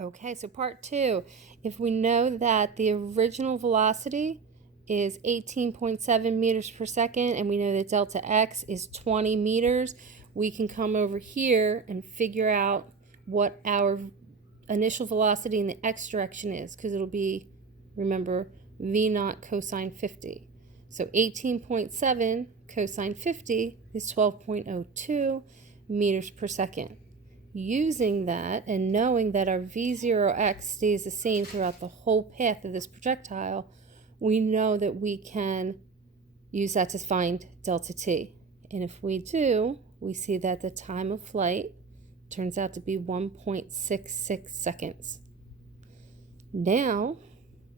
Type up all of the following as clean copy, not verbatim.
Okay, so part two, if we know that the original velocity is 18.7 meters per second and we know that delta x is 20 meters, we can come over here and figure out what our initial velocity in the x direction is, because it'll be, remember, v naught cosine 50. So 18.7 cosine 50 is 12.02 meters per second. Using that and knowing that our v0x stays the same throughout the whole path of this projectile, we know that we can use that to find delta t. And if we do, we see that the time of flight turns out to be 1.66 seconds. Now,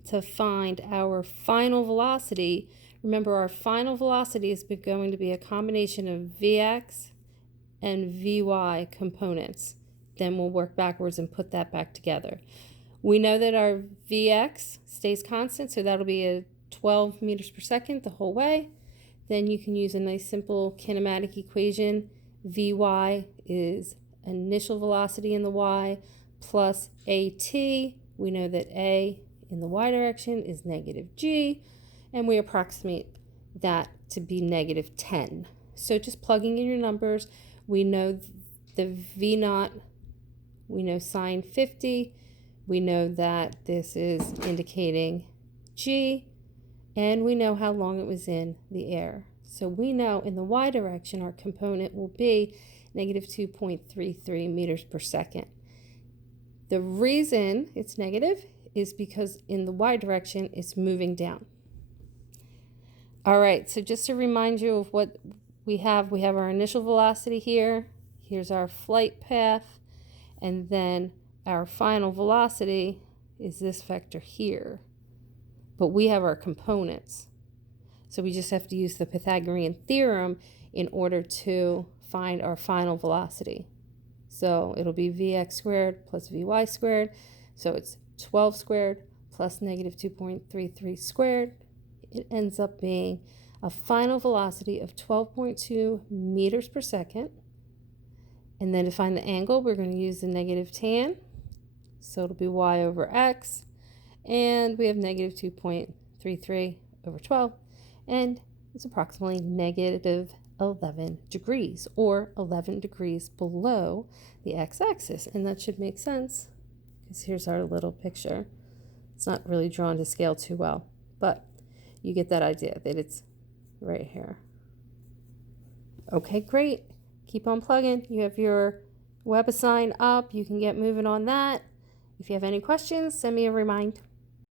to find our final velocity, remember our final velocity is going to be a combination of vx and vy components. Then we'll work backwards and put that back together. We know that our vx stays constant, so that'll be a 12 meters per second the whole way. Then you can use a nice simple kinematic equation. Vy is initial velocity in the y plus at. We know that a in the y direction is negative g, and we approximate that to be negative 10. So just plugging in your numbers, we know the v naught, we know sine 50, we know that this is indicating g, and we know how long it was in the air. So we know in the y direction our component will be negative 2.33 meters per second. The reason it's negative is because in the y direction it's moving down. All right, so just to remind you of what we have our initial velocity here, here's our flight path, and then our final velocity is this vector here. But we have our components. So we just have to use the Pythagorean theorem in order to find our final velocity. So it'll be vx squared plus vy squared. So it's 12 squared plus negative 2.33 squared. It ends up being a final velocity of 12.2 meters per second. And then to find the angle, we're going to use the negative tan. So it'll be y over x. And we have negative 2.33 over 12. And it's approximately negative 11 degrees, or 11 degrees below the x-axis. And that should make sense, because here's our little picture. It's not really drawn to scale too well, but you get that idea that it's right here. Okay, great. Keep on plugging. You have your WebAssign up. You can get moving on that. If you have any questions, send me a reminder.